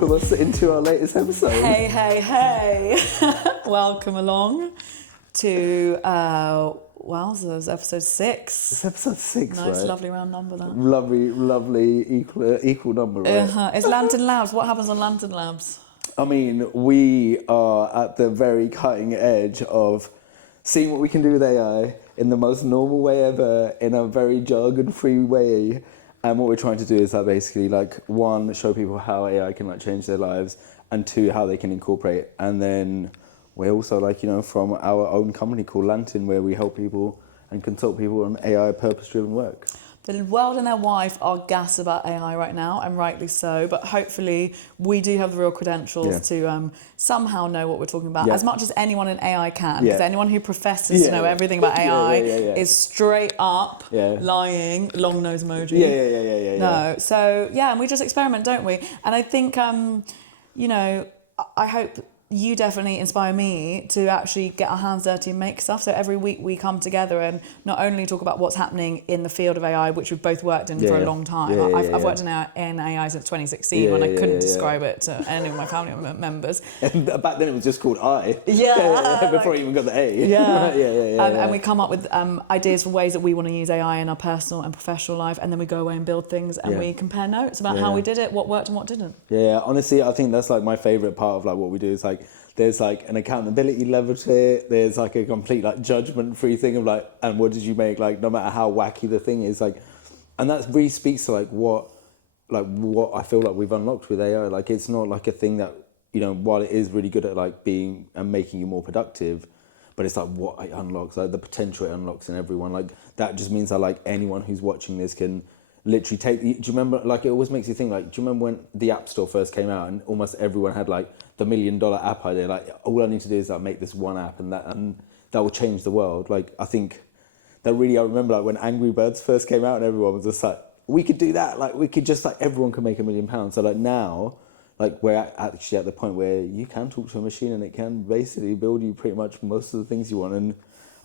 welcome us into our latest episode. Hey. Welcome along to, wowzers, episode 6. It's episode 6, nice, right? lovely round number, that. Lovely, equal number, right? It's Lantyn Labs. What happens on Lantyn Labs? I mean, we are at the very cutting edge of seeing what we can do with AI in the most normal way ever, in a very jargon-free way. And what we're trying to do is that basically, like, one, show people how AI can like change their lives, and two, how they can incorporate. And then we're also like, from our own company called Lantyn, where we help people and consult people on AI purpose-driven work. The world and their wife are gassed about AI right now, and rightly so, but hopefully we do have the real credentials to somehow know what we're talking about, as much as anyone in AI can, because anyone who professes to know everything about AI is straight up lying, long nose emoji. No, so and we just experiment, don't we? And I think, I hope you definitely inspire me to actually get our hands dirty and make stuff. So every week we come together and not only talk about what's happening in the field of AI, which we've both worked in for a long time. I've worked in AI since 2016 when I couldn't describe it to any of my family members. And back then it was just called I. Before you even got the A. And we come up with ideas for ways that we want to use AI in our personal and professional life, and then we go away and build things, and we compare notes about how we did it, what worked and what didn't. Honestly, I think that's like my favourite part of like what we do is like, there's like an accountability level to it. There's like a complete like judgment-free thing of like, and what did you make? Like, no matter how wacky the thing is, like, and that really speaks to like what I feel like we've unlocked with AI. Like, it's not like a thing that, while it is really good at like being and making you more productive, but it's like what it unlocks, like the potential it unlocks in everyone. Like, that just means that like anyone who's watching this can literally take. Do you remember? Like, it always makes you think. Like, do you remember when the App Store first came out and almost everyone had like the $1 million app idea? Like, all I need to do is like make this one app, and that will change the world. Like, I think that really, I remember like when Angry Birds first came out and everyone was just like, we could do that. Like, we could just like everyone can make £1 million. So like now, like we're actually at the point where you can talk to a machine and it can basically build you pretty much most of the things you want. And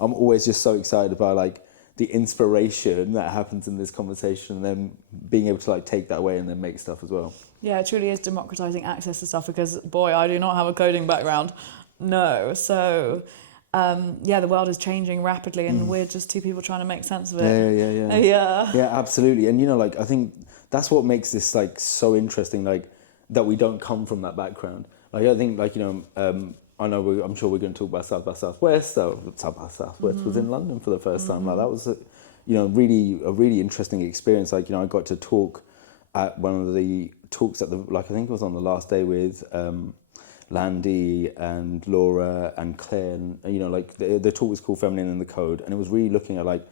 I'm always just so excited by like the inspiration that happens in this conversation, and then being able to like take that away and then make stuff as well. Yeah, it truly is democratizing access to stuff, because boy, I do not have a coding background. No. So the world is changing rapidly, and we're just two people trying to make sense of it. Yeah, absolutely. And like, I think that's what makes this like so interesting, like that we don't come from that background. Like, I think like, I know I'm sure we're going to talk about South by Southwest. So South by Southwest was in London for the first time. Like, that was a really interesting experience. Like, I got to talk at one of the talks at the, like, I think it was on the last day with Landy and Laura and Claire, and like the talk was called Feminine in the Code, and it was really looking at like,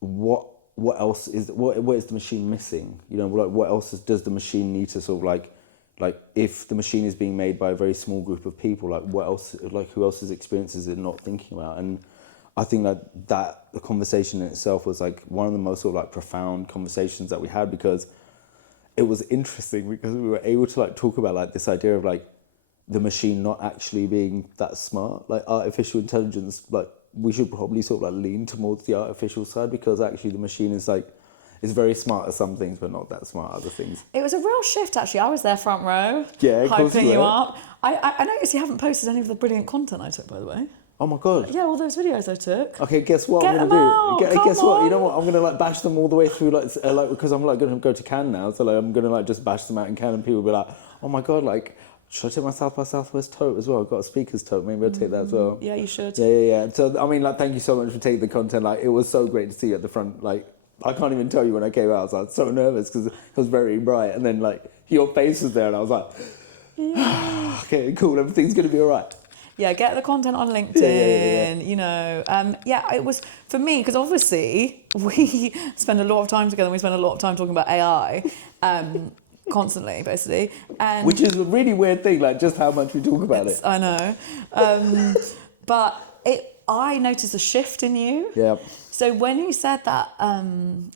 what else is what is the machine missing? Like, what else does the machine need to sort of like if the machine is being made by a very small group of people, like what else, like who else's experience is it not thinking about? And I think that the conversation in itself was like one of the most sort of like profound conversations that we had, because it was interesting because we were able to like talk about like this idea of like the machine not actually being that smart, like artificial intelligence. Like, we should probably sort of like lean towards the artificial side, because actually the machine is like, it's very smart at some things, but not that smart at other things. It was a real shift, actually. I was there front row, hyping you up. I noticed you haven't posted any of the brilliant content I took, by the way. Oh my God. Yeah, all those videos I took. Okay, guess what I'm going to do? Guess what? You know what? I'm going to like bash them all the way through, like because I'm like going to go to Cannes now. So like I'm going to like just bash them out in Cannes, and people will be like, oh my God, like, should I take my South by Southwest tote as well? I've got a speaker's tote. Maybe I'll take that as well. Yeah, you should. Yeah. So, I mean, like, thank you so much for taking the content. Like, it was so great to see you at the front. Like, I can't even tell you when I came out. I was like so nervous because it was very bright. And then like your face was there and I was like, okay, cool. Everything's going to be all right. Yeah, get the content on LinkedIn, it was, for me, because obviously we spend a lot of time together and we spend a lot of time talking about AI, constantly, basically. And which is a really weird thing, like just how much we talk about it. I know. But I noticed a shift in you. Yeah. So when you said that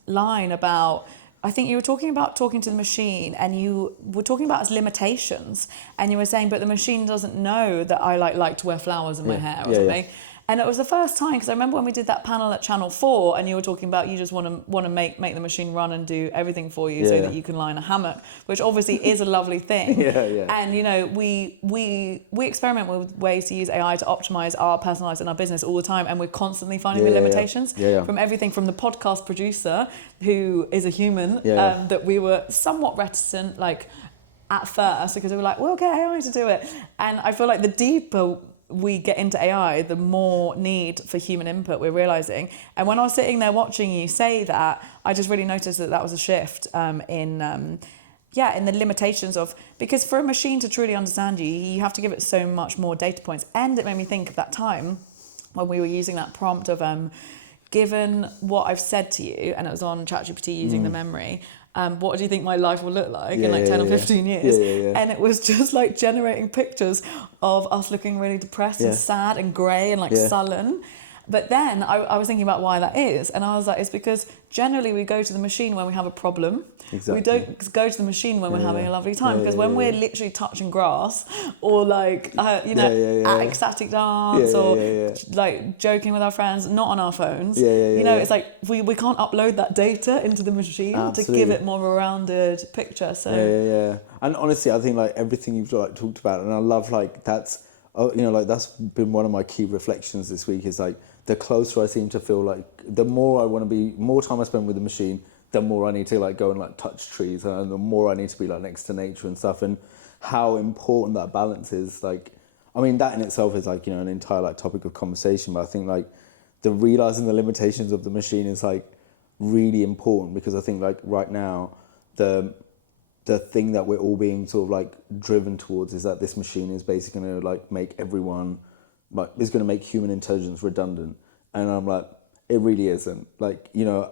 line about, I think you were talking about talking to the machine, and you were talking about its limitations, and you were saying, but the machine doesn't know that I like to wear flowers in my hair or something. And it was the first time, because I remember when we did that panel at Channel 4 and you were talking about you just want to make the machine run and do everything for you so that you can lie in a hammock, which obviously is a lovely thing. And, you know, we experiment with ways to use AI to optimize our personalized and our business all the time. And we're constantly finding the limitations from everything from the podcast producer, who is a human, that we were somewhat reticent, like, at first, because we were like, we'll get AI to do it. And I feel like the deeper we get into AI, the more need for human input we're realizing. And when I was sitting there watching you say that, I just really noticed that was a shift in the limitations of, because for a machine to truly understand you, you have to give it so much more data points. And it made me think of that time when we were using that prompt of, given what I've said to you, and it was on ChatGPT using the memory, what do you think my life will look like in like 10 or 15 years? And it was just like generating pictures of us looking really depressed and sad and grey and like sullen. But then I was thinking about why that is. And I was like, it's because generally we go to the machine when we have a problem. Exactly. We don't go to the machine when we're having a lovely time. Because when we're literally touching grass or like, at ecstatic dance or like joking with our friends, not on our phones, you know, it's like we can't upload that data into the machine to give it more of a rounded picture. So And honestly, I think like everything you've like talked about, and I love like that's been one of my key reflections this week, is like the closer I seem to feel like, the more I want to be, more time I spend with the machine, the more I need to like go and like touch trees, and the more I need to be like next to nature and stuff, and how important that balance is. Like, I mean, that in itself is like, you know, an entire like topic of conversation, but I think like the realizing the limitations of the machine is like really important, because I think like right now the thing that we're all being sort of like driven towards is that this machine is basically going to like make everyone, like, is going to make human intelligence redundant. And I'm like, it really isn't. Like, you know,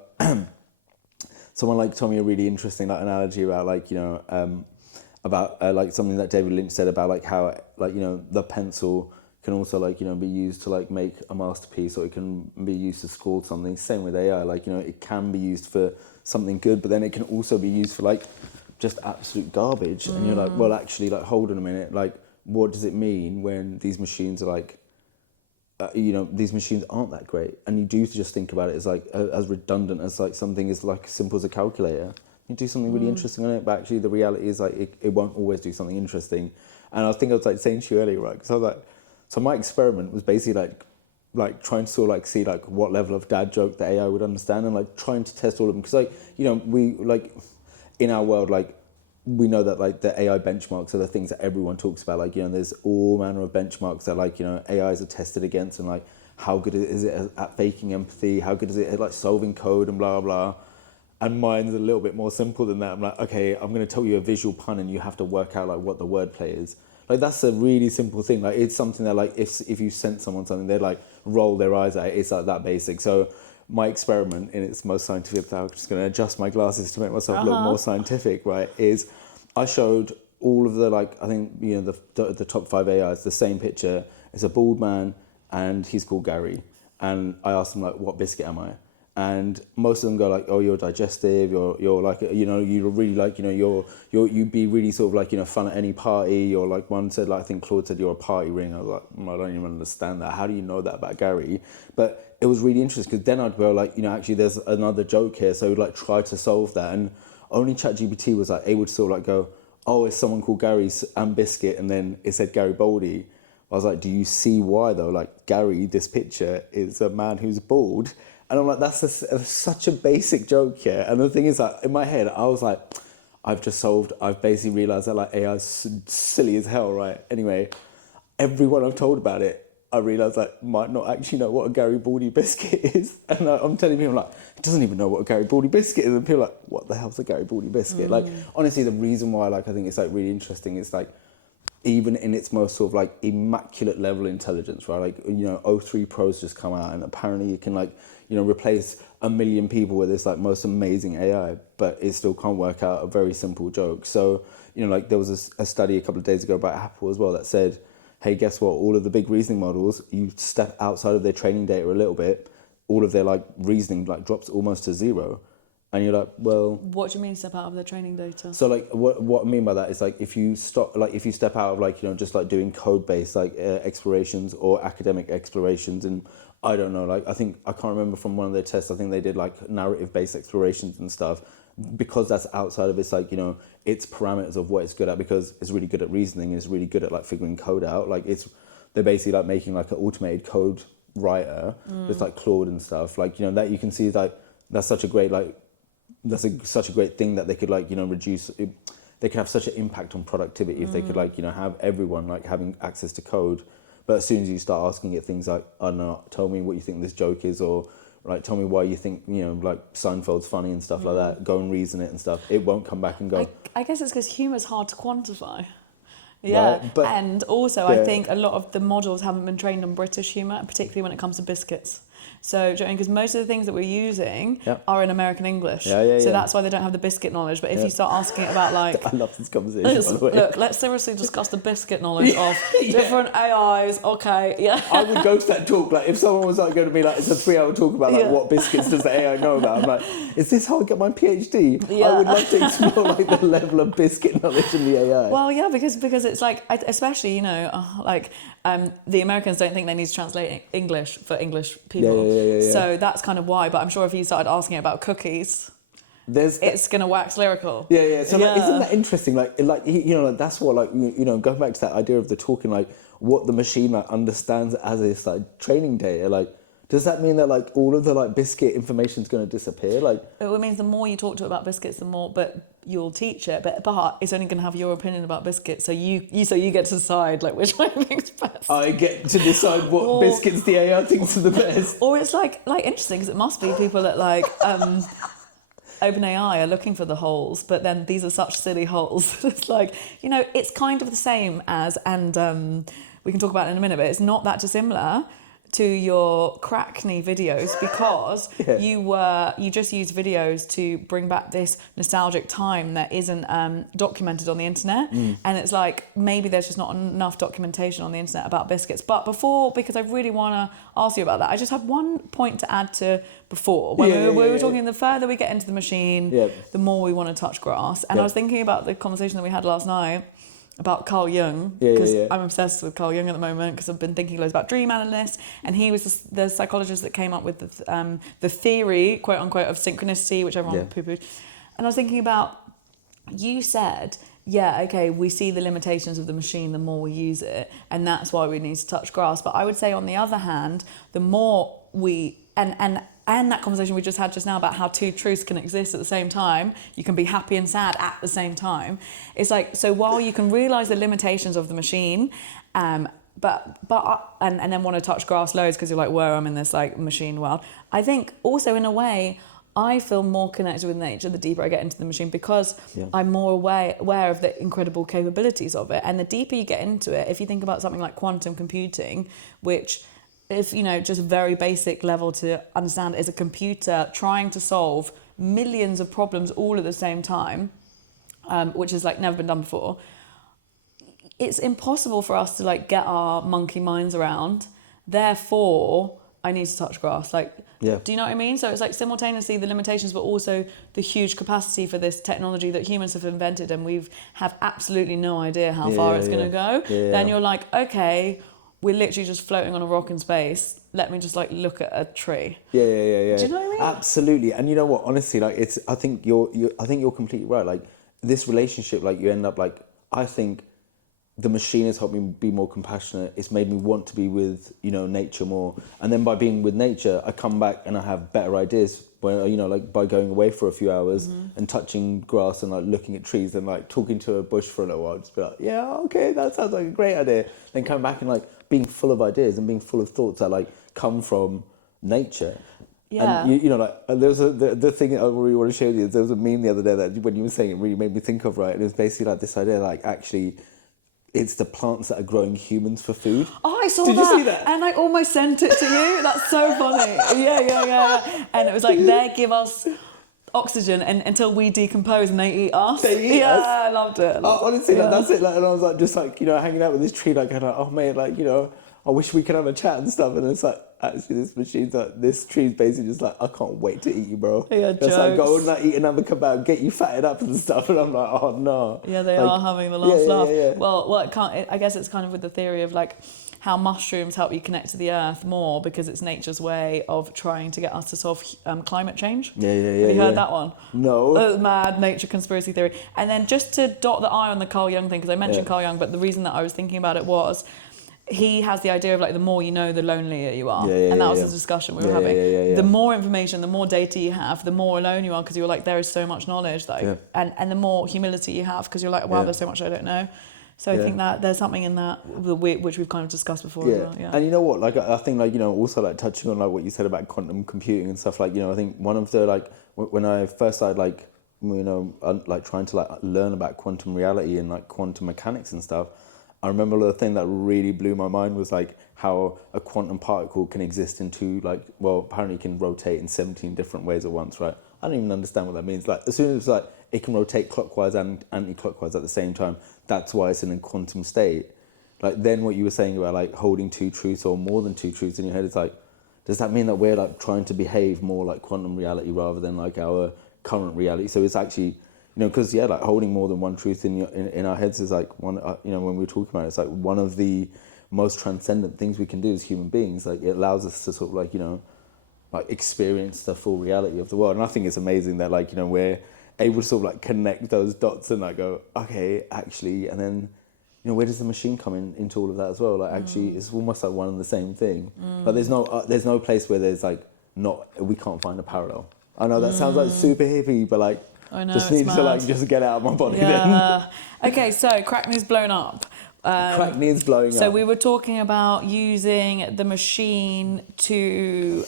someone like told me a really interesting like analogy about like, you know, about like something that David Lynch said about like how like, you know, the pencil can also like, you know, be used to like make a masterpiece, or it can be used to score something. Same with AI, like, you know, it can be used for something good, but then it can also be used for like just absolute garbage. And you're like, well, actually, like, hold on a minute, like, what does it mean when these machines are like, you know, these machines aren't that great, and you do just think about it as like as redundant as like something as like simple as a calculator. You do something really interesting on it, but actually the reality is like it won't always do something interesting. And I think I was like saying to you earlier, right? Because I was like, so my experiment was basically like trying to sort of like see like what level of dad joke the AI would understand, and like trying to test all of them, because like, you know, we like in our world, like, we know that like the AI benchmarks are the things that everyone talks about. Like, you know, there's all manner of benchmarks that like, you know, AIs are tested against, and like how good is it at faking empathy? How good is it at like solving code and blah, blah. And mine's a little bit more simple than that. I'm like, okay, I'm going to tell you a visual pun and you have to work out like what the wordplay is. Like, that's a really simple thing. Like, it's something that like if you sent someone something, they'd like roll their eyes at it. It's like that basic. So my experiment in its most scientific, I'm just going to adjust my glasses to make myself look more scientific, right, is I showed all of the, like, I think, you know, the top 5 AIs, the same picture. It's a bald man and he's called Gary. And I asked him, like, what biscuit am I? And most of them go like, oh, you're digestive, you're like, you know, you're really like, you know, you'd be really sort of like, you know, fun at any party. Or like one said, like, I think Claude said, you're a party ring. I was like, I don't even understand that. How do you know that about Gary? But it was really interesting, because then I'd go like, you know, actually there's another joke here. So I would like try to solve that. And only ChatGPT was like able to sort of like go, oh, it's someone called Gary and Biscuit. And then it said Gary Baldy. I was like, do you see why though? Like, Gary, this picture is a man who's bald. And I'm like, that's such a basic joke here. And the thing is, like, in my head, I was like, I've basically realised that like AI is silly as hell, right? Anyway, everyone I've told about it, I realised like might not actually know what a Gary Baldy biscuit is. And I'm telling people, like, he doesn't even know what a Gary Baldy biscuit is. And people are like, what the hell's a Gary Baldy biscuit? Like, honestly, the reason why like I think it's like really interesting is like, even in its most sort of like immaculate level intelligence, right? Like, you know, O3 Pro's just come out, and apparently you can like, you know, replace 1 million people with this like most amazing AI, but it still can't work out a very simple joke. So, you know, like there was a study a couple of days ago about Apple as well that said, hey, guess what? All of the big reasoning models, you step outside of their training data a little bit, all of their like reasoning like drops almost to zero. And you're like, well, what do you mean step out of the training data? so like what I mean by that is like if you step out of like, you know, just like doing code based like explorations or academic explorations, and I don't know, like I can't remember from one of their tests, I think they did like narrative based explorations and stuff, because that's outside of its like, you know, its parameters of what it's good at, because it's really good at reasoning and it's really good at like figuring code out. Like they're basically like making like an automated code writer with like Claude and stuff, like, you know, that you can see like that's such a great like such a great thing that they could like, you know, they could have such an impact on productivity if they could like, you know, have everyone like having access to code. But as soon as you start asking it things like, I don't know, tell me what you think this joke is, or like tell me why you think, you know, like Seinfeld's funny and stuff like that, go and reason it and stuff, it won't come back and go. I guess it's because humour's hard to quantify. Yeah, right, but, and also I think a lot of the models haven't been trained on British humour, particularly when it comes to biscuits. So, because most of the things that we're using are in American English. So that's why they don't have the biscuit knowledge. But if you start asking about like... I love this conversation, by the way. Look, let's seriously discuss the biscuit knowledge of different AIs. Okay, I would go to that talk. Like, if someone was like going to be like, it's a 3-hour talk about like what biscuits does the AI know about? I'm like, is this how I get my PhD? I would love to explore like the level of biscuit knowledge in the AI. Well, yeah, because it's like, especially, you know, the Americans don't think they need to translate English for English people. So that's kind of why. But I'm sure if you started asking about cookies, it's going to wax lyrical. So like, isn't that interesting? Like you know, like that's what, like, you know, going back to that idea of the talking, like what the machine like understands as its like training data. Like, does that mean that like all of the like biscuit information is going to disappear? Like, it means the more you talk to it about biscuits, the more, but you'll teach it, but it's only going to have your opinion about biscuits. So you get to decide like which one you think's best. I get to decide what biscuits the AI thinks are the best. Or it's like interesting, because it must be people that like OpenAI are looking for the holes, but then these are such silly holes. It's like, you know, it's kind of the same as, and we can talk about it in a minute, but it's not that dissimilar to your Crackney videos, because you just use videos to bring back this nostalgic time that isn't documented on the internet. And it's like, maybe there's just not enough documentation on the internet about biscuits. But before, because I really want to ask you about that, I just had one point to add to before. When we were talking, the further we get into the machine, the more we want to touch grass. And I was thinking about the conversation that we had last night about Carl Jung, because I'm obsessed with Carl Jung at the moment, because I've been thinking loads about dream analysts, and he was the psychologist that came up with the theory, quote unquote, of synchronicity, which everyone poo-pooed. And I was thinking about, you said, we see the limitations of the machine the more we use it, and that's why we need to touch grass. But I would say, on the other hand, the more we and that conversation we just had just now about how two truths can exist at the same time, you can be happy and sad at the same time. It's like, so while you can realise the limitations of the machine, but then want to touch grass loads because you're like, whoa, I'm in this like machine world. I think also, in a way, I feel more connected with nature the deeper I get into the machine, because I'm more aware of the incredible capabilities of it. And the deeper you get into it, if you think about something like quantum computing, which, if you know, just very basic level to understand, is a computer trying to solve millions of problems all at the same time, which has like never been done before. It's impossible for us to like get our monkey minds around. Therefore, I need to touch grass. Like, do you know what I mean? So it's like simultaneously the limitations, but also the huge capacity for this technology that humans have invented, and we have absolutely no idea how far it's going to go. Then you're like, okay, we're literally just floating on a rock in space. Let me just like look at a tree. Do you know what I mean? Absolutely. And you know what? Honestly, like I think you're completely right. Like this relationship, like you end up like, I think the machine has helped me be more compassionate. It's made me want to be with, you know, nature more. And then by being with nature, I come back and I have better ideas. When, you know, like by going away for a few hours and touching grass and like looking at trees and like talking to a bush for a little while, just be like, yeah, okay, that sounds like a great idea. Then come back and like being full of ideas and being full of thoughts that like come from nature. And you know, like there's the thing I really want to show you. There was a meme the other day that when you were saying it really made me think of, right? And it was basically like this idea, like actually, it's the plants that are growing humans for food. Oh, I saw Did that. you see that? And I almost sent it to you. That's so funny. Yeah. And it was like, they give us oxygen until we decompose and they eat us. They eat us. I loved it. Honestly, like, that's it. Like, and I was like, just like, you know, hanging out with this tree, like, going like, oh mate, like, you know, I wish we could have a chat and stuff. And it's like, actually, this tree's basically just like, I can't wait to eat you, bro. Yeah, it's like, go and like eat another kebab, get you fatted up and stuff. And I'm like, oh no. Yeah, they like, are having the last laugh. Yeah. Well, I guess it's kind of with the theory of like how mushrooms help you connect to the earth more because it's nature's way of trying to get us to solve climate change. Yeah. Have you heard that one? No. Mad nature conspiracy theory. And then just to dot the I on the Carl Jung thing, because I mentioned Carl Jung, but the reason that I was thinking about it was he has the idea of like the more you know, the lonelier you are. And that was the discussion we were having. The more information, the more data you have, the more alone you are because you're like, there is so much knowledge though. And the more humility you have because you're like, wow, there's so much I don't know. So I think that there's something in that which we've kind of discussed before as well. Yeah. And you know what, like I think like, you know, also like touching on like what you said about quantum computing and stuff, like, you know, I think one of the like when I first started like, you know, like trying to like learn about quantum reality and like quantum mechanics and stuff, I remember the thing that really blew my mind was like how a quantum particle can exist in two, like, well, apparently it can rotate in 17 different ways at once, right? I don't even understand what that means. Like, as soon as like it can rotate clockwise and anti-clockwise at the same time, that's why it's in a quantum state. Like, then what you were saying about like holding two truths or more than two truths in your head, it's like, does that mean that we're like trying to behave more like quantum reality rather than like our current reality? So it's actually, you know, because like holding more than one truth in our heads is like one, you know, when we were talking about it, it's like one of the most transcendent things we can do as human beings. Like, it allows us to sort of like, you know, like experience the full reality of the world. And I think it's amazing that like, you know, we're able to sort of like connect those dots and like go, okay, actually, and then, you know, where does the machine come into all of that as well? Like, actually, it's almost like one and the same thing. But there's no place where there's like we can't find a parallel. I know that sounds like super hippie, but like, I know, just need to like just get it out of my body then. Okay, so crack news blown up. Crack needs blowing up. So we were talking about using the machine to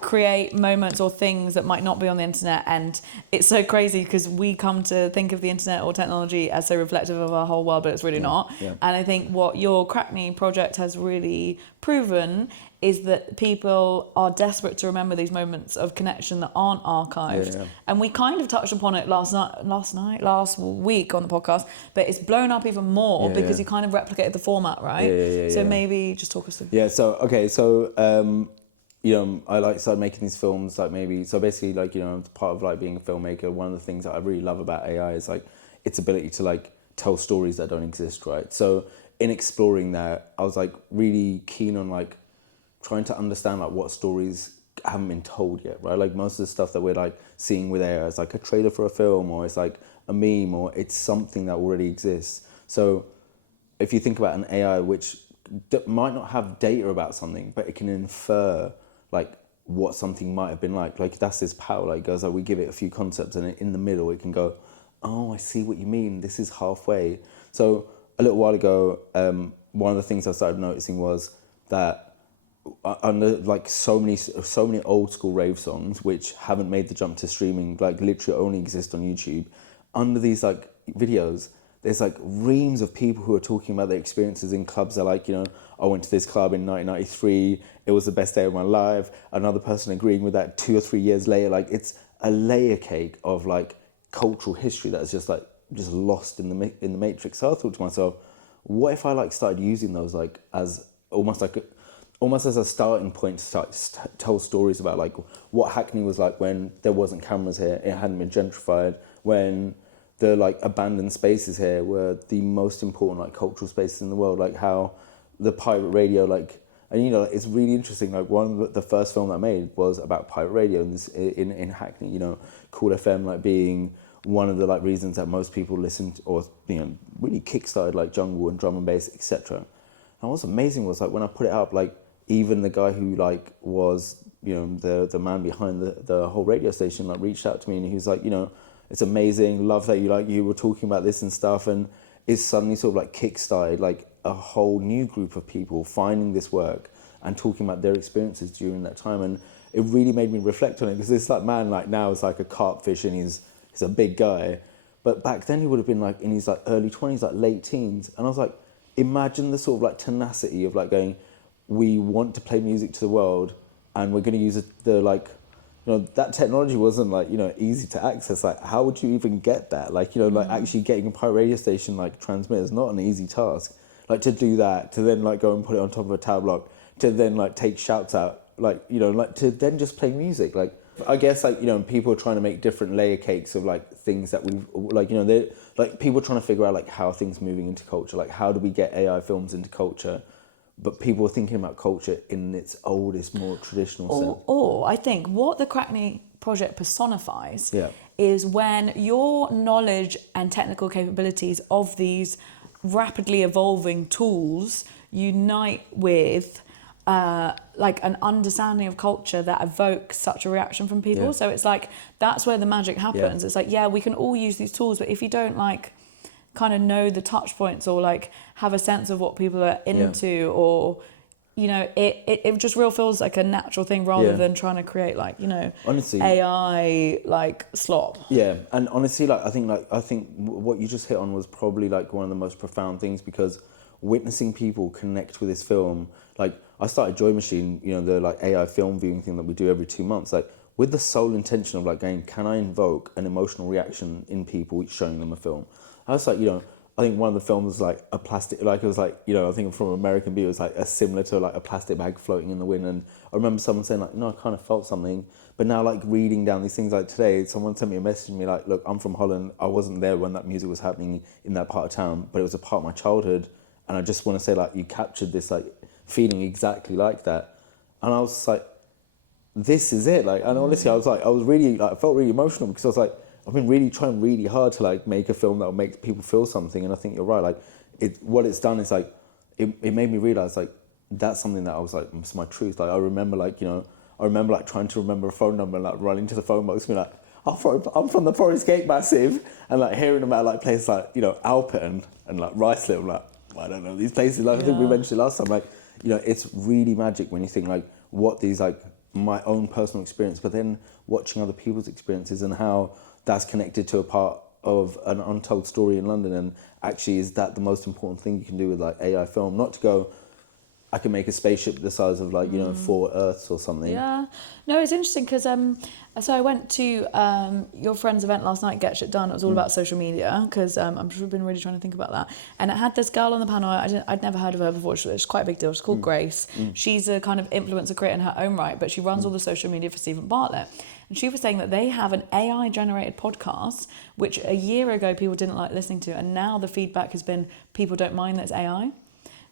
create moments or things that might not be on the internet, and it's so crazy because we come to think of the internet or technology as so reflective of our whole world, but it's really not. And I think what your Crackney project has really proven is that people are desperate to remember these moments of connection that aren't archived. And we kind of touched upon it last week on the podcast, but it's blown up even more because you kind of replicated the format, right? So maybe just talk us through. You know, I like started making these films, like maybe, so basically like, you know, part of like being a filmmaker, one of the things that I really love about AI is like its ability to like tell stories that don't exist, right? So in exploring that, I was like really keen on like trying to understand like what stories haven't been told yet, right? Like most of the stuff that we're like seeing with AI is like a trailer for a film, or it's like a meme, or it's something that already exists. So if you think about an AI which might not have data about something, but it can infer like what something might have been like that's this power. Like, it goes like, we give it a few concepts and in the middle it can go, oh, I see what you mean, this is halfway. So a little while ago, one of the things I started noticing was that under like so many old school rave songs which haven't made the jump to streaming, like literally only exist on YouTube, under these like videos there's like reams of people who are talking about their experiences in clubs. They're like, you know, I went to this club in 1993, it was the best day of my life. Another person agreeing with that 2 or 3 years later. Like, it's a layer cake of like cultural history that is just lost in the matrix. So I thought to myself, what if I like started using those like as almost as a starting point to start tell stories about like what Hackney was like when there wasn't cameras here, it hadn't been gentrified, when the like abandoned spaces here were the most important like cultural spaces in the world, like how the pirate radio, like, and you know, it's really interesting, like one of the first film I made was about pirate radio in Hackney, you know, Cool FM like being one of the like reasons that most people listened or, you know, really kickstarted like jungle and drum and bass, etc. And what's amazing was like when I put it up, like even the guy who like was, you know, the man behind the whole radio station like reached out to me and he was like, you know, it's amazing, love that you were talking about this and stuff, and it's suddenly sort of like kickstarted like a whole new group of people finding this work and talking about their experiences during that time. And it really made me reflect on it, because this like man like now is like a carpfish and he's a big guy, but back then he would have been like in his like early 20s, like late teens. And I was like, imagine the sort of like tenacity of like going, we want to play music to the world and we're going to use the like, you know, that technology wasn't like, you know, easy to access. Like, how would you even get that? Like, you know, like actually getting a pirate radio station like transmit is not an easy task. like to do that, to then like go and put it on top of a tower block, to then like take shouts out, like, you know, like to then just play music. Like, I guess, like, you know, people are trying to make different layer cakes of like things that we've, like, you know, they like people are trying to figure out like how things moving into culture, like how do we get AI films into culture, but people are thinking about culture in its oldest, more traditional sense. Or I think what the Crackney project personifies Yeah. is when your knowledge and technical capabilities of these rapidly evolving tools unite with like an understanding of culture that evokes such a reaction from people. Yeah. So it's like, that's where the magic happens. Yeah. It's like, yeah, we can all use these tools, but if you don't like kind of know the touch points or like have a sense of what people are into, or, you know, it just real feels like a natural thing rather than trying to create like, you know, honestly, AI like slop. Yeah, and honestly, like I think what you just hit on was probably like one of the most profound things, because witnessing people connect with this film, like I started Joy Machine, you know, the like AI film viewing thing that we do every 2 months, like with the sole intention of like going, can I invoke an emotional reaction in people showing them a film? I was like, you know, I think one of the films was like a plastic, like it was like, you know, I think from American Beauty, it was like a similar to like a plastic bag floating in the wind. And I remember someone saying like, no, I kind of felt something. But now like reading down these things, like today, someone sent me a message and me like, look, I'm from Holland. I wasn't there when that music was happening in that part of town, but it was a part of my childhood. And I just want to say like, you captured this like feeling exactly like that. And I was just like, this is it. Like, and honestly, I was really like, I felt really emotional, because I was like, I've been really trying really hard to like make a film that will make people feel something. And I think you're right. Like what it's done is like, it made me realize like, that's something that I was like, it's my truth. Like I remember like, you know, like trying to remember a phone number and like running to the phone box and be like, I'm from the Forest Gate Massive, and like hearing about like places like, you know, Alpert and like Ruislip, like, I don't know, these places, like I think we mentioned last time, like, you know, it's really magic when you think like what these like my own personal experience, but then watching other people's experiences and how that's connected to a part of an untold story in London. And actually, is that the most important thing you can do with like AI film? Not to go, I can make a spaceship the size of like, you know, 4 Earths or something. Yeah. No, it's interesting because so I went to your friend's event last night, Get Shit Done. It was all about social media, because I've been really trying to think about that. And it had this girl on the panel. I'd never heard of her before. She's quite a big deal. She's called Grace. She's a kind of influencer creator in her own right, but she runs all the social media for Stephen Bartlett. And she was saying that they have an AI-generated podcast, which a year ago people didn't like listening to, and now the feedback has been people don't mind that it's AI.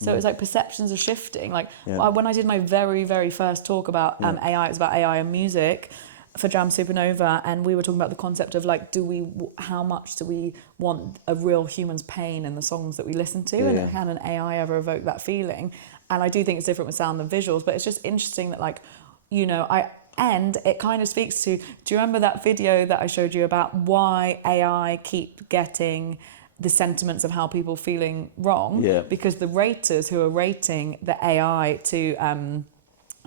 So it was like perceptions are shifting. Like when I did my very, very first talk about AI, it was about AI and music for Jam Supernova, and we were talking about the concept of like, how much do we want a real human's pain in the songs that we listen to, and can an AI ever evoke that feeling? And I do think it's different with sound than visuals, but it's just interesting that like, you know, and it kind of speaks to, do you remember that video that I showed you about why AI keep getting the sentiments of how people feeling wrong? Because the raters who are rating the AI to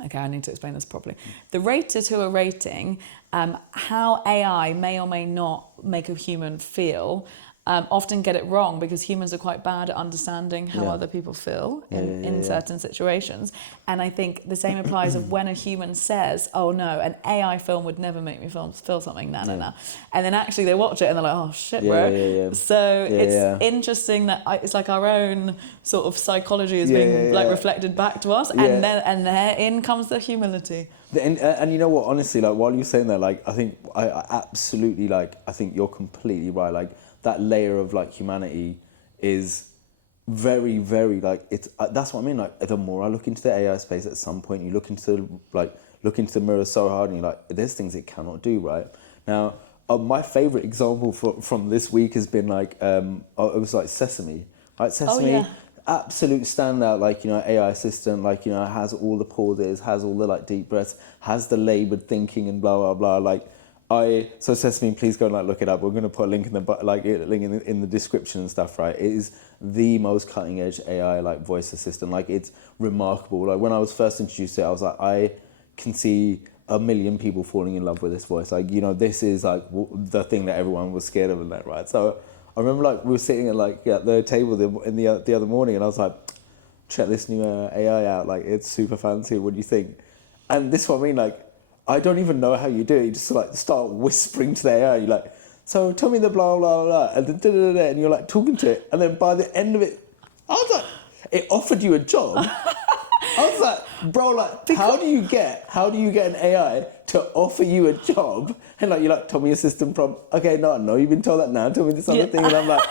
okay, I need to explain this properly. The raters who are rating how AI may or may not make a human feel often get it wrong, because humans are quite bad at understanding how other people feel in certain situations. And I think the same applies of when a human says, oh no, an AI film would never make me feel something, nah. And then actually they watch it and they're like, oh shit, bro. So it's interesting that it's like our own sort of psychology is being like reflected back to us, and then therein comes the humility. And you know what, honestly, like while you're saying that, like I think I absolutely, like I think you're completely right. Like that layer of like humanity is very, very like, it's that's what I mean. Like the more I look into the AI space, at some point you look into the mirror so hard and you're like, there's things it cannot do, right? Now my favorite example from this week has been like it was like Sesame, right? Sesame, absolute standout, like, you know, AI assistant, like, you know, has all the pauses, has all the like deep breaths, has the labored thinking and blah blah blah. Like so Sesame, please go and like look it up. We're going to put a link in the description and stuff, right? It is the most cutting edge AI like voice assistant. Like it's remarkable. Like when I was first introduced to it, I was like, I can see a million people falling in love with this voice. Like, you know, this is like the thing that everyone was scared of, and that, right? So I remember like we were sitting at the table the other morning, and I was like, check this new AI out. Like it's super fancy. What do you think? And this is what I mean. Like I don't even know how you do it. You just like start whispering to the AI. You're like, so tell me the blah blah blah, and then and you're like talking to it, and then by the end of it, I was like, it offered you a job. I was like, bro, like, how do you get an AI to offer you a job? And like, you're like, tell me your system prompt. Okay, no, you've been told that now. Tell me this other thing. And I'm like,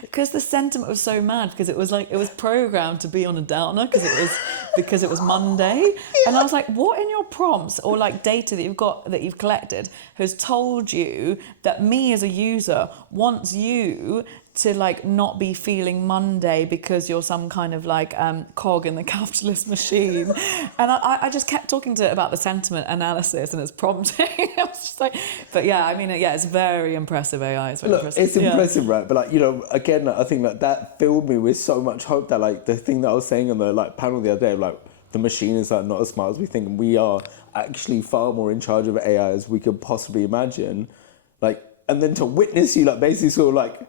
because the sentiment was so mad, because it was like, it was programmed to be on a downer because it was Monday. And I was like, what in your prompts or like data that you've collected has told you that me as a user wants you to like not be feeling Monday because you're some kind of like cog in the capitalist machine? And I just kept talking to it about the sentiment analysis and its prompting. I was just like, but yeah, I mean, yeah, it's very impressive AI. It's very impressive. It's impressive, right? But like, you know, again, I think that filled me with so much hope that like the thing that I was saying on the like panel the other day, like the machine is like not as smart as we think, and we are actually far more in charge of AI as we could possibly imagine. Like, and then to witness you like basically sort of like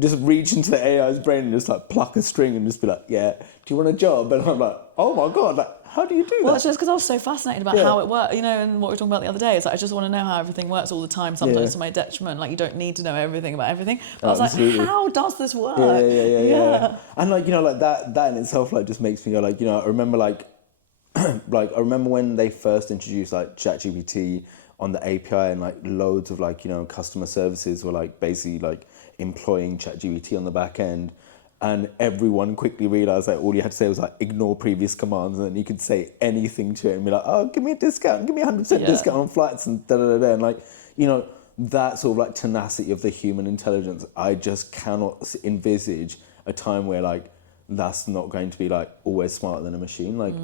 just reach into the AI's brain and just like pluck a string and just be like, yeah, do you want a job? And I'm like, oh my God, like, how do you do that? Well, it's just because I was so fascinated about how it works, you know, and what we were talking about the other day. It's like, I just want to know how everything works all the time, sometimes to my detriment. Like, you don't need to know everything about everything. But I was like, how does this work? Yeah. And like, you know, like that in itself, like just makes me go like, you know, I remember like, like I remember when they first introduced like ChatGPT on the API, and like loads of like, you know, customer services were like basically like employing ChatGPT on the back end, and everyone quickly realized that all you had to say was like ignore previous commands, and then you could say anything to it and be like, oh, give me a discount, give me 100% discount on flights and da. And like, you know, that sort of like tenacity of the human intelligence, I just cannot envisage a time where like that's not going to be like always smarter than a machine. Like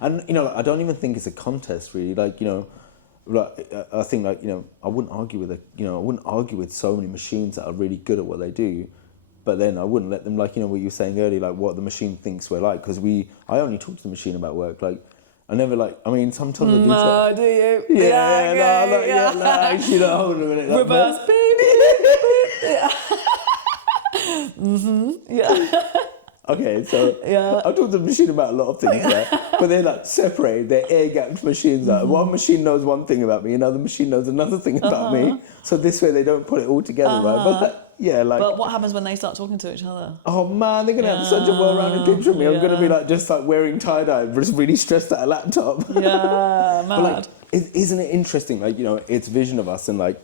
and you know, I don't even think it's a contest really. Like, you know, like I think like, you know, I wouldn't argue with so many machines that are really good at what they do, but then I wouldn't let them, like, you know, what you were saying earlier, like what the machine thinks we're like, because I only talk to the machine about work. Like, I never like, I mean, sometimes I do. No, do you? Actually, no, hold on a minute. Like, reverse baby. Okay, so I talk to the machine about a lot of things, right? But they're like separated, they're air-gapped machines. Like, one machine knows one thing about me, another machine knows another thing about me. So this way they don't put it all together, right? But like, but what happens when they start talking to each other? Oh man, they're gonna have such a well-rounded picture of me. I'm gonna be like just like wearing tie-dye, just really stressed at a laptop. Yeah, mad. But like, isn't it interesting? Like, you know, its vision of us, and like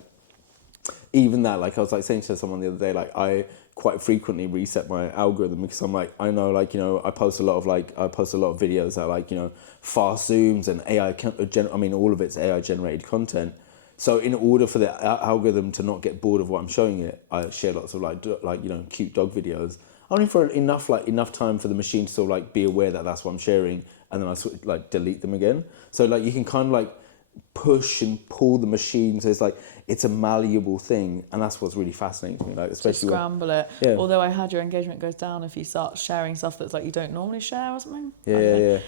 even that. Like I was like saying to someone the other day, like I quite frequently reset my algorithm because I'm like, I know, like, you know, I post a lot of videos that like, you know, fast zooms and all of it's AI generated content. So in order for the algorithm to not get bored of what I'm showing it, I share lots of like you know, cute dog videos, only for enough time for the machine to sort of like be aware that that's what I'm sharing, and then I sort of like delete them again. So like you can kind of like push and pull the machine, so it's like it's a malleable thing, and that's what's really fascinating to me. Like, especially to scramble it. Yeah. Although I heard your engagement goes down if you start sharing stuff that's like you don't normally share or something. Yeah.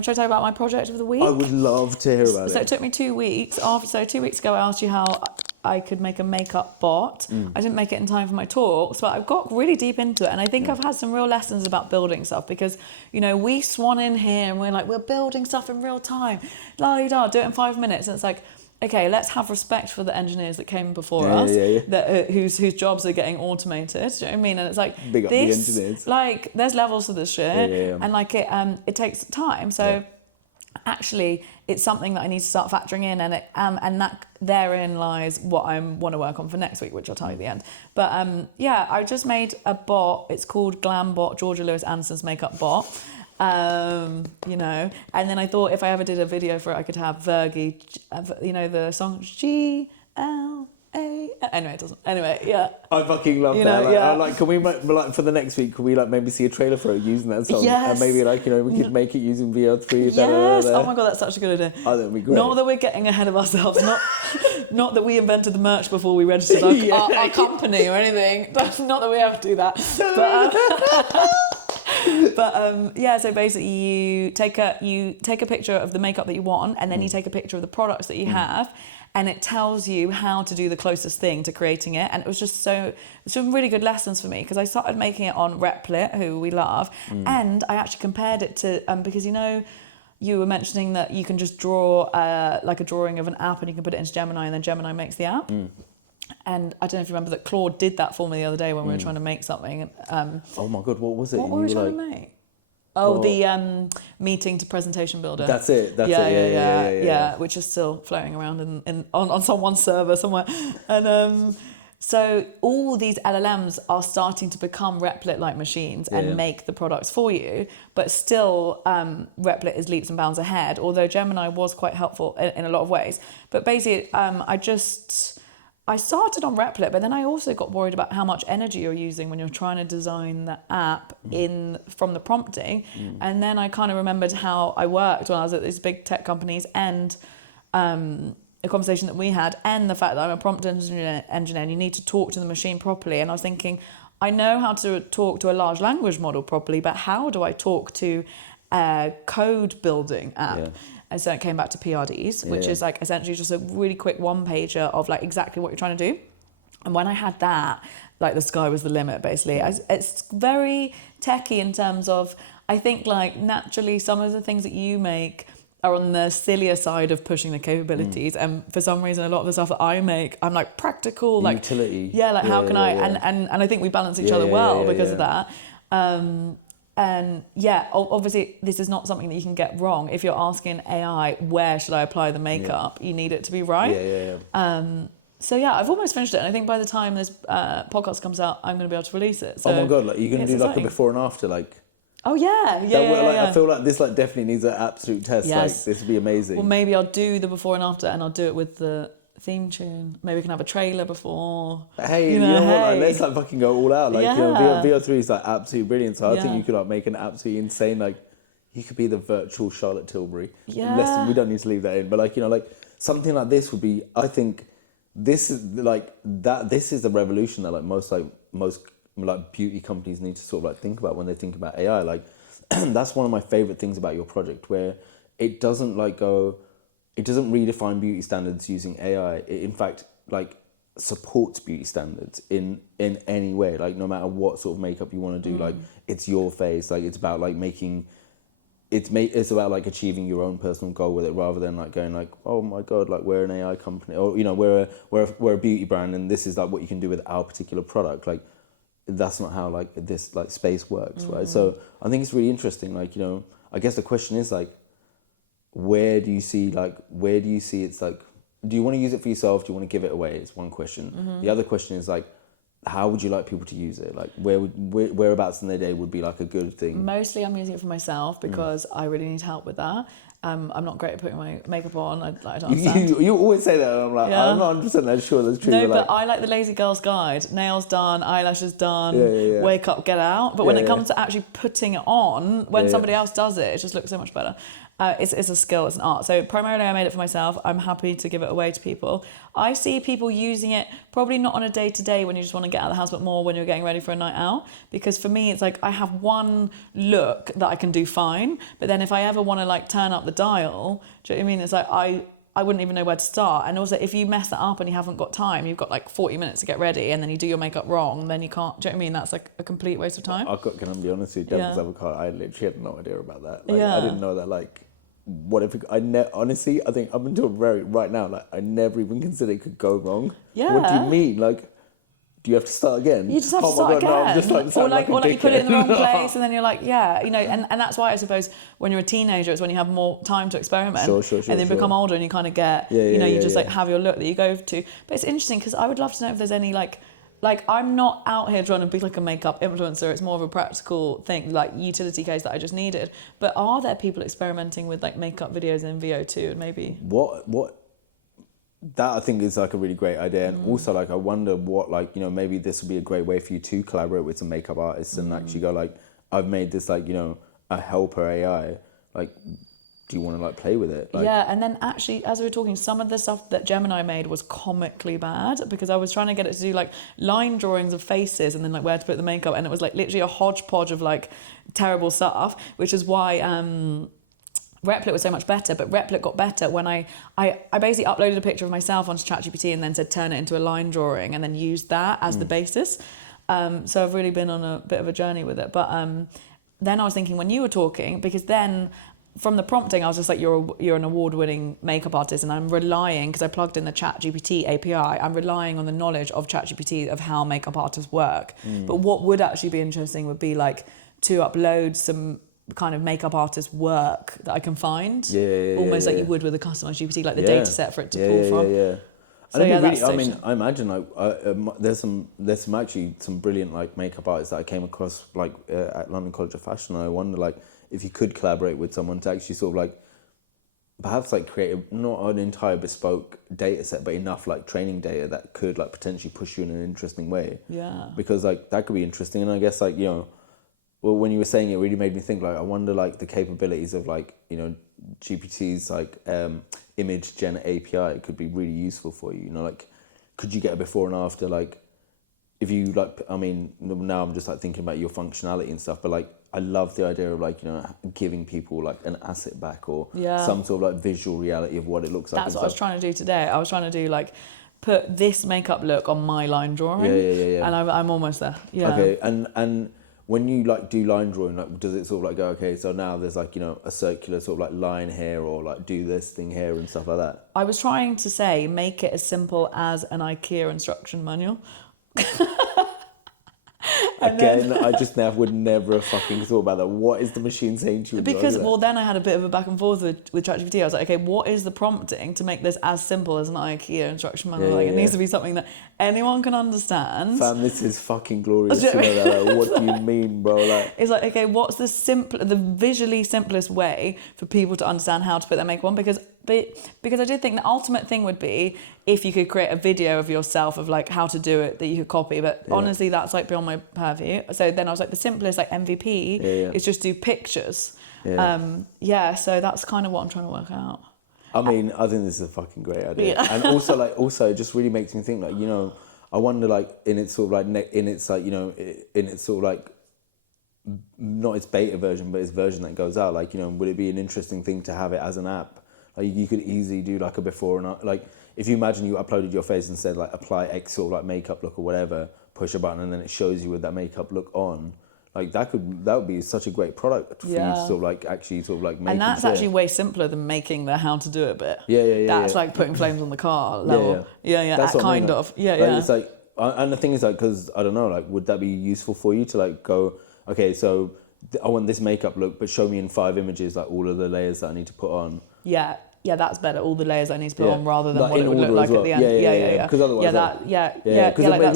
Should I tell you about my project of the week? I would love to hear about it. So it took me 2 weeks. 2 weeks ago, I asked you how I could make a makeup bot. I didn't make it in time for my talks, but I've got really deep into it, and I think I've had some real lessons about building stuff, because, you know, we swan in here and we're like, we're building stuff in real time, la-di-da, do it in 5 minutes, and it's like, okay, let's have respect for the engineers that came before us, that whose jobs are getting automated. Do you know what I mean? And it's like, big up the engineers. Like, there's levels to this shit, and like it takes time. So actually, it's something that I need to start factoring in, and that therein lies what I want to work on for next week, which I'll tell you at the end. But I just made a bot. It's called GLAMbot, Georgia Lewis Anderson's makeup bot. You know, and then I thought if I ever did a video for it, I could have Fergie, you know, the song GLA. Anyway, it doesn't. Anyway, yeah. I fucking love that. Like, can we like for the next week? Can we like maybe see a trailer for it using that song? Yes. And maybe like, you know, we could make it using VO3. Yes. Oh my god, that's such a good idea. Oh, that'd be great. Not that we're getting ahead of ourselves. Not that we invented the merch before we registered our company or anything. Not that we have to do that. But so basically you take a picture of the makeup that you want, and then you take a picture of the products that you have, and it tells you how to do the closest thing to creating it. And it was just some really good lessons for me, because I started making it on Replit, who we love, and I actually compared it to because, you know, you were mentioning that you can just draw like a drawing of an app and you can put it into Gemini, and then Gemini makes the app. And I don't know if you remember that Claude did that for me the other day when we were trying to make something. Oh my God, what was it? What were we trying to make? Oh, the meeting to presentation builder. That's it. Yeah, which is still floating around on someone's server somewhere. And so all these LLMs are starting to become Replit-like machines and make the products for you, but still Replit is leaps and bounds ahead, although Gemini was quite helpful in a lot of ways. But basically, I started on Replit, but then I also got worried about how much energy you're using when you're trying to design the app from the prompting. And then I kind of remembered how I worked when I was at these big tech companies and a conversation that we had, and the fact that I'm a prompt engineer and you need to talk to the machine properly. And I was thinking, I know how to talk to a large language model properly, but how do I talk to a code building app? Yeah. And so it came back to PRDs, which is like essentially just a really quick one pager of like exactly what you're trying to do. And when I had that, like the sky was the limit, basically. It's very techy in terms of, I think like naturally some of the things that you make are on the sillier side of pushing the capabilities, and for some reason a lot of the stuff that I make I'm like practical, like utility, how can I and I think we balance each other well because of that. And obviously this is not something that you can get wrong. If you're asking AI where should I apply the makeup, you need it to be right. So I've almost finished it, and I think by the time this podcast comes out I'm going to be able to release it. So oh my God, like you're going to do like a before and after, like oh yeah. I feel like this like definitely needs an absolute test. Yes. Like this would be amazing. Well, maybe I'll do the before and after, and I'll do it with the theme tune. Maybe we can have a trailer before. Hey, you know what? Like, let's like fucking go all out. Like VO3 is like absolutely brilliant. So I think you could like make an absolutely insane, like you could be the virtual Charlotte Tilbury. Yeah. We don't need to leave that in, but like like something like this would be. I think this is like that. This is the revolution that like most beauty companies need to sort of like think about when they think about AI. Like that's one of my favorite things about your project, where it doesn't redefine beauty standards using AI. It in fact like supports beauty standards in any way. Like no matter what sort of makeup you want to do, like it's your face. Like it's about like it's about like achieving your own personal goal with it, rather than like going like, oh my God, like we're an AI company, or we're a beauty brand and this is like what you can do with our particular product. Like that's not how like this like space works, right? So I think it's really interesting. Like I guess the question is like, where do you see it's like, do you want to use it for yourself? Do you want to give it away? It's one question. The other question is like, how would you like people to use it? Like whereabouts in their day would be like a good thing? Mostly I'm using it for myself because I really need help with that. I'm not great at putting my makeup on. I don't understand. You always say that, and I'm like, I'm not 100% sure that's true. No, but I like the lazy girl's guide. Nails done, eyelashes done, wake up, get out. But when it comes to actually putting it on, when somebody else does it, it just looks so much better. It's a skill, it's an art. So primarily I made it for myself. I'm happy to give it away to people. I see people using it probably not on a day-to-day when you just want to get out of the house, but more when you're getting ready for a night out. Because for me, it's like I have one look that I can do fine. But then if I ever want to like turn up the dial, do you know what I mean? It's like I wouldn't even know where to start. And also if you mess that up and you haven't got time, you've got like 40 minutes to get ready and then you do your makeup wrong, then you can't, do you know what I mean? That's like a complete waste of time. Can I be honest with you, devil's avocado, I literally had no idea about that. Like, I didn't know that like, honestly, I think up until right now, like I never even considered it could go wrong. Yeah. What do you mean? Like, do you have to start again? You just have to start again. No, I'm just like, or like you put it in the wrong place and then you're like, and that's why I suppose when you're a teenager, it's when you have more time to experiment. Sure. And then become older and you kind of get, you just like have your look that you go to. But it's interesting because I would love to know if there's any like I'm not out here trying to be like a makeup influencer. It's more of a practical thing, like utility case that I just needed. But are there people experimenting with like makeup videos in VO2 and maybe? What that I think is like a really great idea. And also like I wonder what like, maybe this would be a great way for you to collaborate with some makeup artists and actually go like, I've made this like, a helper AI. Like, do you want to like play with it? Like, and then actually as we were talking, some of the stuff that Gemini made was comically bad because I was trying to get it to do like line drawings of faces and then like where to put the makeup, and it was like literally a hodgepodge of like terrible stuff, which is why Replit was so much better. But Replit got better when I basically uploaded a picture of myself onto ChatGPT and then said turn it into a line drawing and then used that as the basis. So I've really been on a bit of a journey with it. But then I was thinking when you were talking, because then from the prompting, I was just like, you're an award-winning makeup artist, and I'm relying, because I plugged in the ChatGPT API, I'm relying on the knowledge of ChatGPT of how makeup artists work. But what would actually be interesting would be like to upload some kind of makeup artist work that I can find, almost like you would with a customized GPT, like the data set for it to pull from. So I mean, I imagine like there's some actually some brilliant like makeup artists that I came across like at London College of Fashion. And I wonder like if you could collaborate with someone to actually sort of like perhaps like create not an entire bespoke data set, but enough like training data that could like potentially push you in an interesting way. Yeah. Because like that could be interesting, and I guess like well, when you were saying it, really made me think like I wonder like the capabilities of like GPT's like image gen API could be really useful for you. Like could you get a before and after, like if you like, I mean now I'm just like thinking about your functionality and stuff, but like I love the idea of like giving people like an asset back or some sort of like visual reality of what it looks like. That's what I was trying to do today. I was trying to do like put this makeup look on my line drawing. And I'm almost there. Okay, and when you like do line drawing, like does it sort of like go, okay, so now there's like a circular sort of like line here, or like do this thing here and stuff like that? I was trying to say make it as simple as an IKEA instruction manual. Again, I just would never have fucking thought about that. What is the machine saying to you? Because, well, then I had a bit of a back and forth with ChatGPT. I was like, okay, what is the prompting to make this as simple as an IKEA instruction manual? It needs to be something that anyone can understand. Fam, this is fucking glorious. What do you mean, bro? Like, it's like, okay, what's the visually simplest way for people to understand how to put their makeup on? Because I did think the ultimate thing would be if you could create a video of yourself of like how to do it that you could copy, but honestly that's like beyond my purview. So then I was like, the simplest like MVP is just do pictures. So that's kind of what I'm trying to work out. I mean, I think this is a fucking great idea. And also it just really makes me think like, I wonder like in its sort of like in its sort of like not its beta version but its version that goes out, like would it be an interesting thing to have it as an app? Like you could easily do like a before and after. Like if you imagine you uploaded your face and said like apply X sort of like makeup look or whatever, push a button and then it shows you with that makeup look on. Like that would be such a great product for you to sort of like actually sort of like make. And that's actually way simpler than making the how to do it bit. That's like putting flames on the car level. That's that kind of. It's like, and the thing is like, because I don't know, like would that be useful for you to like go, okay, so I want this makeup look, but show me in 5 images like all of the layers that I need to put on. Yeah, that's better. All the layers I need to put on rather than what it would look like at the end. Because otherwise,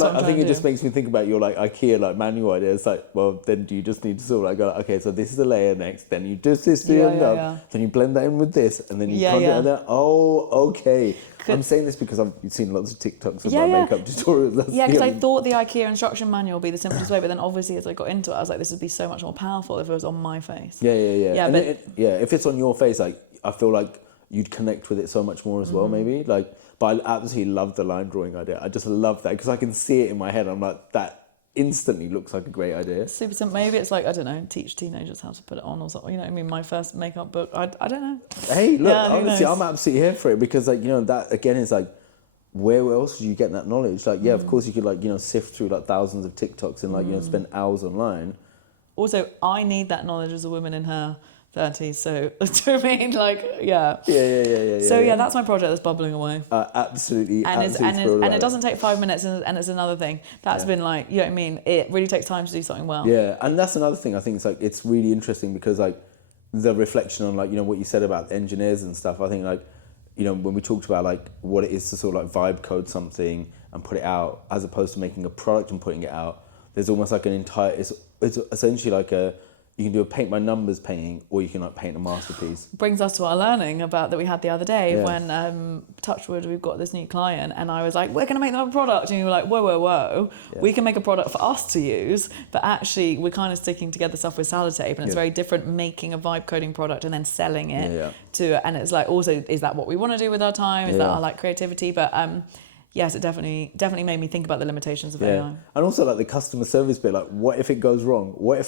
I think it just makes me think about your like IKEA like manual idea. It's like, well, then do you just need to sort of like go, okay, so this is a layer next, then you do this, then you blend that in with this, and then you it, and then okay. I'm saying this because I've seen lots of TikToks about makeup tutorials. Because I thought the IKEA instruction manual would be the simplest way, but then obviously as I got into it, I was like, this would be so much more powerful if it was on my face. If it's on your face, like I feel like you'd connect with it so much more as well, maybe. Like, but I absolutely love the line drawing idea. I just love that because I can see it in my head. I'm like, that instantly looks like a great idea. Super simple. Maybe it's like, I don't know, teach teenagers how to put it on or something. I mean, my first makeup book, I don't know. Hey, look, honestly, I'm absolutely here for it because like, that again is like, where else would you get that knowledge? Like, of course you could like, sift through like thousands of TikToks and like, spend hours online. Also, I need that knowledge as a woman in her 30s, so do you mean like So that's my project that's bubbling away. Absolutely, and it doesn't take 5 minutes, and it's another thing that's been like, you know what I mean, it really takes time to do something well. And that's another thing. I think it's like it's really interesting because like the reflection on like what you said about engineers and stuff. I think like when we talked about like what it is to sort of like vibe code something and put it out as opposed to making a product and putting it out, there's almost like an entire it's essentially like you can do a paint by numbers painting, or you can like paint a masterpiece. Brings us to our learning about that we had the other day when Touchwood, we've got this new client, and I was like, we're going to make them a product, and you were like, whoa, we can make a product for us to use, but actually we're kind of sticking together stuff with sellotape, and it's very different making a vibe coding product and then selling it to, and it's like also, is that what we want to do with our time? Is that our like creativity? But yes, it definitely made me think about the limitations of AI. And also like the customer service bit, like what if it goes wrong? What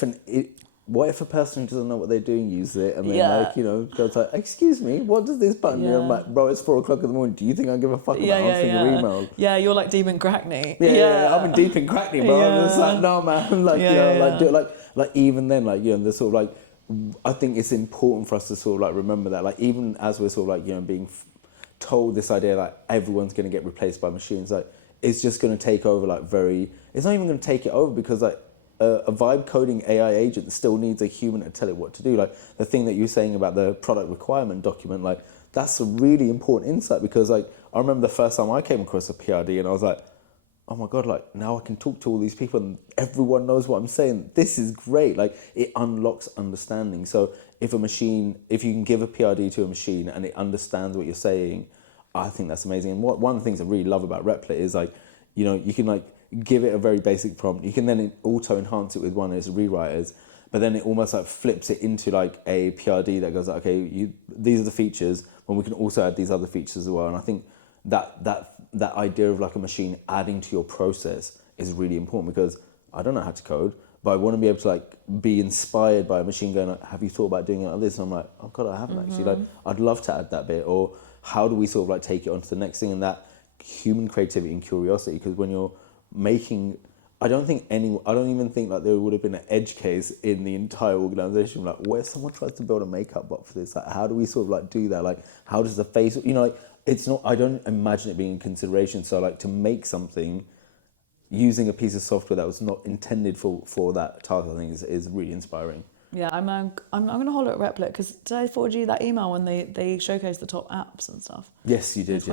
if a person who doesn't know what they're doing uses it and then goes like, excuse me, what does this button do? I'm like, bro, it's 4 o'clock in the morning. Do you think I give a fuck about answering your email? Yeah, you're like deep in Crackney. I'm in deep in Crackney, bro. I'm just like, no, man. Like, do it like even then, like, the sort of like I think it's important for us to sort of like remember that, like even as we're sort of like, you know, being told this idea like everyone's going to get replaced by machines, like it's just going to take over like it's not even going to take it over, because like a vibe coding AI agent still needs a human to tell it what to do. Like the thing that you're saying about the product requirement document, like that's a really important insight, because like I remember the first time I came across a PRD and I was like, oh my God, like now I can talk to all these people and everyone knows what I'm saying. This is great. Like it unlocks understanding. So if you can give a PRD to a machine and it understands what you're saying, I think that's amazing. And one of the things I really love about Replit is like, you know, you can like give it a very basic prompt. You can then auto enhance it with one of its rewriters, but then it almost like flips it into like a PRD that goes like, okay, these are the features, but we can also add these other features as well. And I think that idea of like a machine adding to your process is really important, because I don't know how to code, but I want to be able to like be inspired by a machine going like, have you thought about doing it like this? And I'm like, oh God, I haven't actually. Like, I'd love to add that bit. Or how do we sort of like take it on to the next thing? And that human creativity and curiosity, because when you're making, I don't even think like there would have been an edge case in the entire organization like where someone tries to build a makeup bot for this. Like, how do we sort of like do that? Like, how does the face, you know, like it's not, I don't imagine it being in consideration. So like to make something using a piece of software that was not intended for that task, I think is really inspiring. Yeah, I'm going to hold it at Replit, because did I forward you that email when they showcased the top apps and stuff? Yes, you did.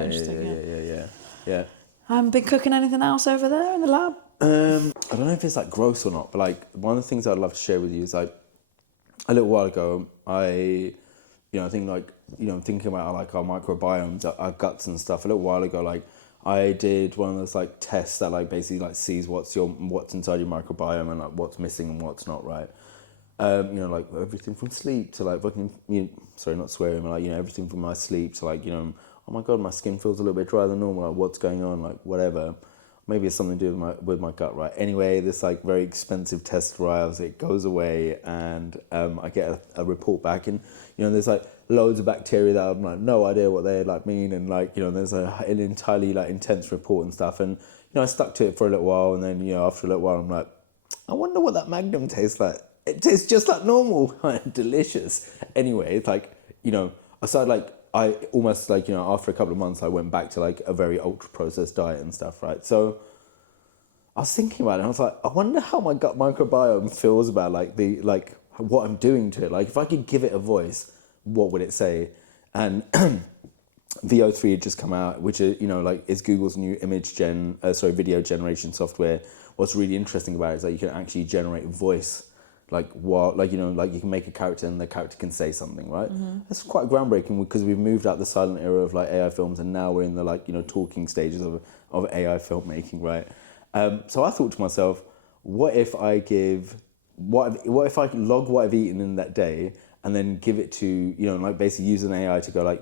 Yeah. Been cooking anything else over there in the lab? I don't know if it's like gross or not, but like one of the things I'd love to share with you is like a little while ago, I think like, you know, thinking about like our microbiomes, our guts and stuff. A little while ago, like I did one of those like tests that like basically like sees what's inside your microbiome and like what's missing and what's not, right. You know, like everything from sleep to like fucking, sorry, not swearing, but like, you know, everything from my sleep to like, you know, oh my God, my skin feels a little bit drier than normal, like what's going on, like whatever. Maybe it's something to do with my gut, right? Anyway, this like very expensive test arrives, it goes away, and I get a report back, and you know, there's like loads of bacteria that I'm like no idea what they like mean, and like, you know, there's an entirely like intense report and stuff, and you know, I stuck to it for a little while, and then, you know, after a little while I'm like, I wonder what that Magnum tastes like. It tastes just like normal, delicious. Anyway, it's like, you know, I started like, I almost like, you know, after a couple of months, I went back to like a very ultra processed diet and stuff, right? So I was thinking about it, and I was like, I wonder how my gut microbiome feels about like what I'm doing to it. Like if I could give it a voice, what would it say? And VO3 had just come out, which is, you know, like is Google's new video generation software. What's really interesting about it is that you can actually generate voice. Like what, like, you know, like you can make a character and the character can say something, right? That's quite groundbreaking, because we've moved out the silent era of like AI films, and now we're in the like, you know, talking stages of AI filmmaking, right? So I thought to myself, what if I log what I've eaten in that day, and then give it to, you know, like basically use an AI to go like,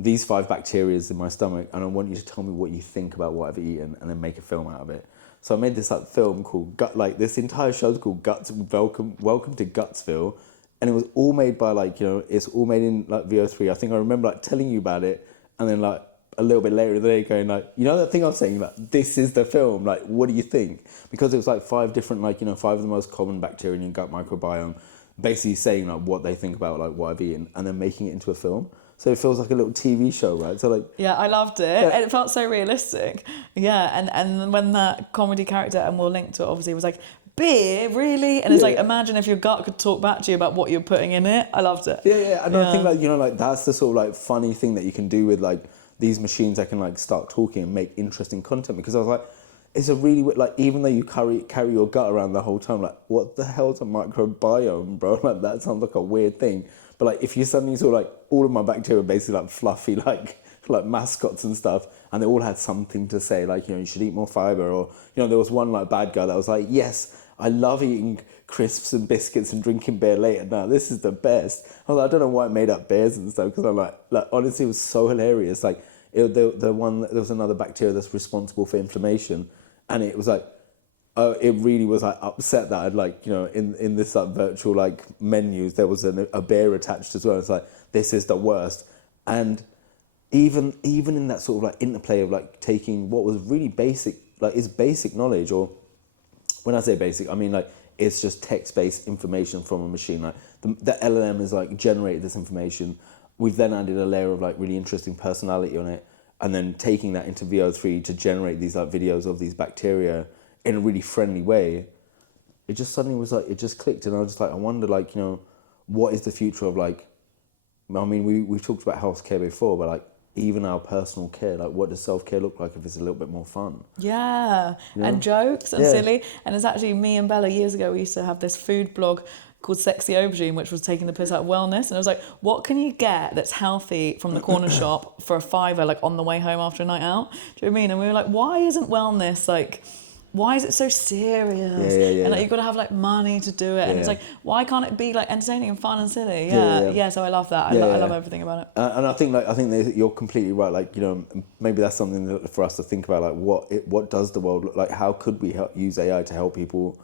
these 5 bacteria in my stomach, and I want you to tell me what you think about what I've eaten, and then make a film out of it. So I made this like film called this entire show's called Guts. Welcome to Gutsville, and it was all made by like, you know, it's all made in like VO3. I think I remember like telling you about it, and then like a little bit later in the day going like, you know, that thing I was saying, like this is the film. Like, what do you think? Because it was like 5 different, like, you know, 5 of the most common bacteria in your gut microbiome, basically saying like what they think about like what I've eaten, and then making it into a film. So it feels like a little TV show, right? So like, yeah, I loved it. Yeah. It felt so realistic. Yeah, and when that comedy character, and we'll link to it obviously, was like, beer, really? And it's like, imagine if your gut could talk back to you about what you're putting in it. I loved it. Yeah. And I think like, you know, like that's the sort of like funny thing that you can do with like these machines that can like start talking and make interesting content. Because I was like, it's a really, like, even though you carry your gut around the whole time, like, what the hell's a microbiome, bro? Like, that sounds like a weird thing. But like, if you suddenly saw like all of my bacteria basically like fluffy, like mascots and stuff, and they all had something to say, like, you know, you should eat more fiber, or, you know, there was one like bad guy that was like, yes, I love eating crisps and biscuits and drinking beer late at night. This is the best. I was like, I don't know why it made up beers and stuff, because I'm like honestly, it was so hilarious. Like, there was another bacteria that's responsible for inflammation, and it was like, it really was like upset that I'd like, you know, in this like virtual like menus there was a beer attached as well. It's like, this is the worst. And even in that sort of like interplay of like taking what was really basic, like is basic knowledge, or when I say basic, I mean like it's just text-based information from a machine. Like the LLM is like generated this information. We've then added a layer of like really interesting personality on it, and then taking that into VO3 to generate these like videos of these bacteria in a really friendly way. It just suddenly was like, it just clicked, and I was just like, I wonder, like, you know, what is the future of, like, I mean, we've talked about healthcare before, but like even our personal care, like what does self-care look like if it's a little bit more fun? Yeah, you know? And jokes and silly. And it's actually me and Bella years ago, we used to have this food blog called Sexy Aubergine, which was taking the piss out of wellness. And I was like, what can you get that's healthy from the corner shop for a $5, like on the way home after a night out? Do you know what I mean? And we were like, why isn't wellness like, why is it so serious? And like, you've got to have like money to do it. And it's like, why can't it be like entertaining and fun and silly? So I love that. I love everything about it. And I think that you're completely right. Like, you know, maybe that's something that for us to think about. Like, what does the world look like? How could we use AI to help people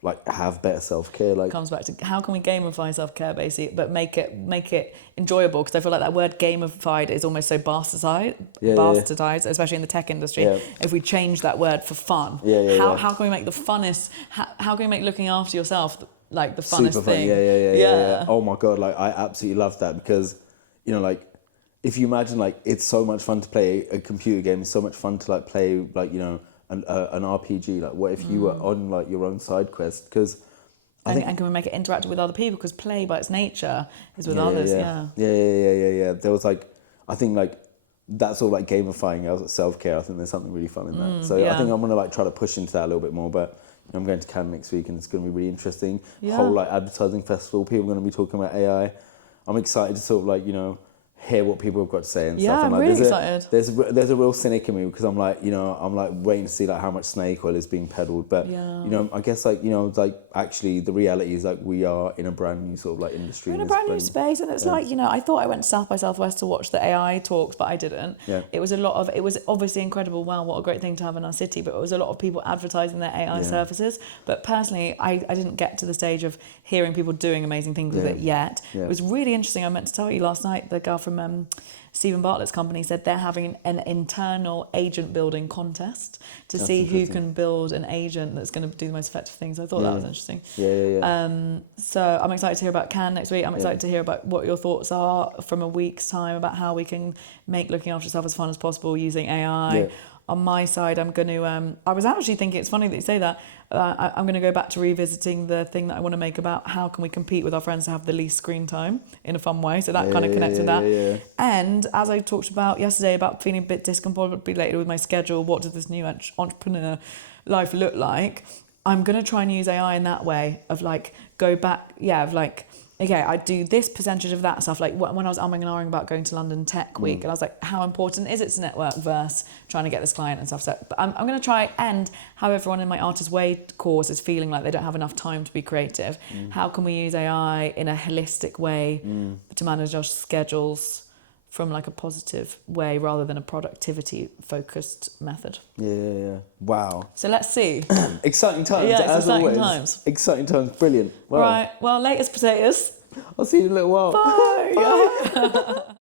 like have better self-care? Like, comes back to how can we gamify self-care basically, but make it enjoyable, because I feel like that word gamified is almost so bastardized, especially in the tech industry. If we change that word for fun, how can we make the funnest, how can we make looking after yourself like the funnest super thing? Yeah. Oh my god, like I absolutely love that, because, you know, like if you imagine, like, it's so much fun to play a computer game, it's so much fun to like play, like, you know, an RPG. Like, what if you were on like your own side quest? Because and can we make it interactive with other people? Because play by its nature is with others. Yeah. There was like, I think like that's all like gamifying self-care. I think there's something really fun in that. So I think I'm gonna like try to push into that a little bit more. But you know, I'm going to Cannes next week, and it's gonna be really interesting. Whole like advertising festival. People are gonna be talking about AI. I'm excited to sort of like, you know, hear what people have got to say and stuff. I'm like, really excited. There's a real cynic in me, because I'm like, you know, I'm like waiting to see like how much snake oil is being peddled. But you know, I guess like, you know, like actually the reality is like we are in a brand new sort of like industry. We're in a brand new space, and it's like, you know, I thought I went to South by Southwest to watch the AI talks, but I didn't. It was obviously incredible. Wow, what a great thing to have in our city. But it was a lot of people advertising their AI services. But personally, I didn't get to the stage of hearing people doing amazing things with it yet. It was really interesting. I meant to tell you last night, the girl from Stephen Bartlett's company said they're having an internal agent building contest to see who can build an agent that's going to do the most effective things. I thought that was interesting. So I'm excited to hear about Cannes next week. I'm excited to hear about what your thoughts are from a week's time about how we can make looking after yourself as fun as possible using AI. On my side, I'm going to, I was actually thinking, it's funny that you say that, I'm going to go back to revisiting the thing that I want to make about how can we compete with our friends to have the least screen time in a fun way. So that kind of connects with that. And as I talked about yesterday about feeling a bit discombobulated with my schedule, what does this new entrepreneur life look like? I'm going to try and use AI in that way of like, go back, of like, okay, I do this percentage of that stuff. Like when I was umming and ahhing about going to London Tech Week, and I was like, how important is it to network versus trying to get this client and stuff? So but I'm going to try, and how everyone in my Artist Way course is feeling like they don't have enough time to be creative. How can we use AI in a holistic way to manage our schedules from like a positive way rather than a productivity focused method? Wow. So let's see. Exciting times, as exciting always. times. Exciting times, brilliant. Wow. Right, well, latest potatoes. I'll see you in a little while. Bye.